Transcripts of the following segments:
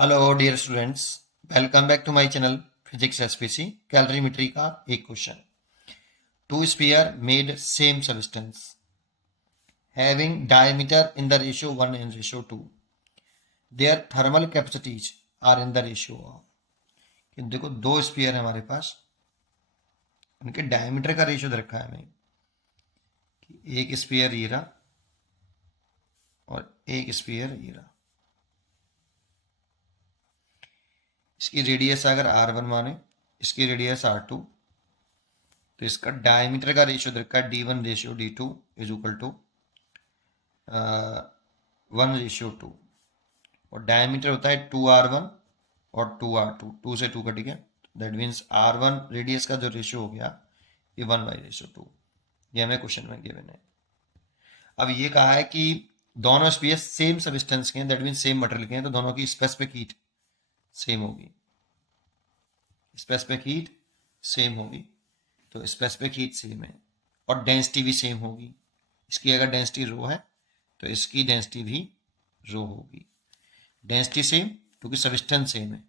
Hello dear students, welcome back to my channel physics SPC. Calorimetry का एक question. Two sphere made same substance having diameter in the ratio 1 and ratio 2, their thermal capacities are in the ratio of. देखो, दो sphere है हमारे पास, उनके diameter का ratio दे रखा है हमें कि एक स्फीयर ये रहा और एक स्फीयर ये रहा। इसकी रेडियस अगर R1 माने, इसकी रेडियस R2, तो इसका डायमीटर का रेशियो दे रखा है D1 ratio D2 is equal to 1:2। और डायमीटर होता है 2R1 और 2R2, 2 से 2 कट गया, दैट मीन्स R1 रेडियस का जो रेशियो हो गया ये 1/2। ये हमें क्वेश्चन में गिवन है। अब ये कहा है कि दोनों स्पीयर सेम सब्सटेंस के हैं, दैट मीन्स सेम मटेरियल के हैं, तो दोनों की स्पेसिफिक हीट सेम होगी। स्पेसिफिक हीट सेम होगी, तो स्पेसिफिक हीट सेम है और डेंसिटी भी सेम होगी। इसकी अगर डेंसिटी रो है तो इसकी डेंसिटी भी रो होगी। डेंसिटी सेम क्योंकि सब्सटेंस सेम है।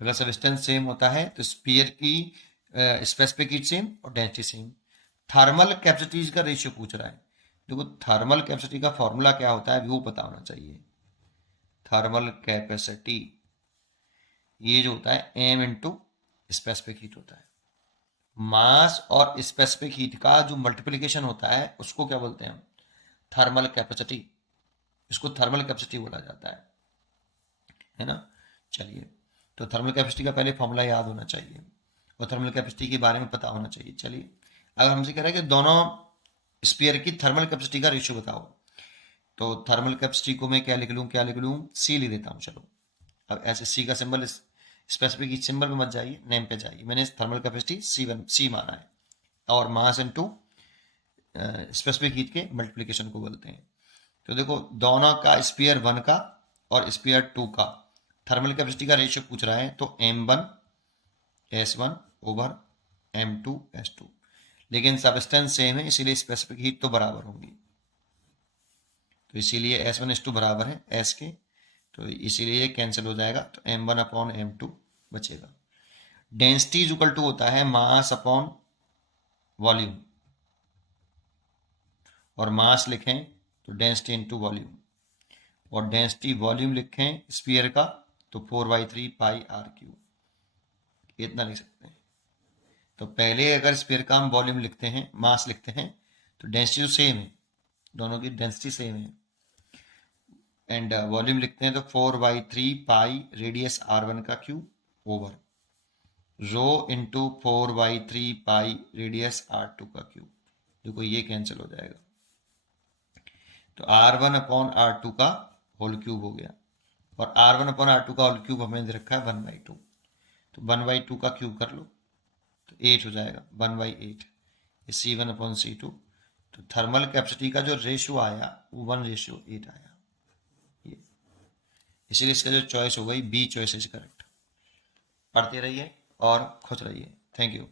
अगर सब्सटेंस सेम होता है तो स्फीयर की स्पेसिफिक हीट सेम और डेंसिटी सेम। थर्मल कैपेसिटीज का रेशियो पूछ रहा है। देखो, थर्मल कैपेसिटी का फॉर्मूला क्या होता है वो पता होना चाहिए। थर्मल कैपेसिटी ये जो होता है एम इंटू स्पेसिफिक हीट होता है। मास और स्पेसिफिक हीट का जो मल्टीप्लिकेशन होता है उसको क्या बोलते हैं हम? Thermal capacity. इसको थर्मल कैपेसिटी बोला जाता है ना। चलिए, तो थर्मल कैपेसिटी का पहले फॉर्मूला याद होना चाहिए और थर्मल कैपेसिटी के बारे में पता होना चाहिए। चलिए, अगर हमसे कह रहा है कि दोनों स्पीयर की थर्मल कैपेसिटी का रेशियो बताओ, तो थर्मल कैपेसिटी को मैं क्या लिख लूँ, सी लिख देता हूँ। चलो, अब ऐसे सी का सिंबल, स्पेसिफिक हीट सिंबल पे मत जाइए, नेम पे जाइए। मैंने थर्मल कैपेसिटी सी माना है और मास इनटू स्पेसिफिक हीट के मल्टीप्लिकेशन को बोलते हैं। तो देखो, दोनों का स्पीयर 1 का और स्पीयर 2 का थर्मल कैपेसिटी का रेशियो पूछ रहा है, तो M1 S1 over M2 S2। लेकिन सबस्टेंस सेम है इसीलिए स्पेसिफिक हीट तो बराबर होंगी, तो इसीलिए S1 S2 बराबर है S के, तो इसीलिए ये कैंसिल हो जाएगा, तो M1 अपॉन M2 बचेगा। डेंसिटी इक्वल टू होता है मास अपॉन वॉल्यूम, और मास लिखें तो डेंसिटी इंटू वॉल्यूम, और डेंसिटी वॉल्यूम लिखें स्पीयर का तो 4/3 पाई R3। इतना लिख सकते हैं। तो पहले अगर स्पीयर का हम वॉल्यूम लिखते हैं, मास लिखते हैं, तो डेंसिटी तो सेम है, दोनों की डेंसिटी सेम है, एंड वॉल्यूम लिखते हैं तो 4/3 पाई रेडियस R1 का क्यूब ओवर रो इंटू 4/3 पाई रेडियस R2 का क्यूब। देखो, ये कैंसिल हो जाएगा, तो R1 अपॉन R2 का होल क्यूब हो गया, और R1 अपॉन R2 का होल क्यूब हमें दे रखा है 1/2, तो 1/2 का क्यूब कर लो तो 8 हो जाएगा, 1/8। C1 अपॉन C2, तो थर्मल कैपेसिटी का जो रेशियो आया वो 1:8 आया। ये इसीलिए इसका जो चॉइस हो गई बी चॉइस इज करेक्ट। पढ़ते रहिए और खुश रहिए। Thank you.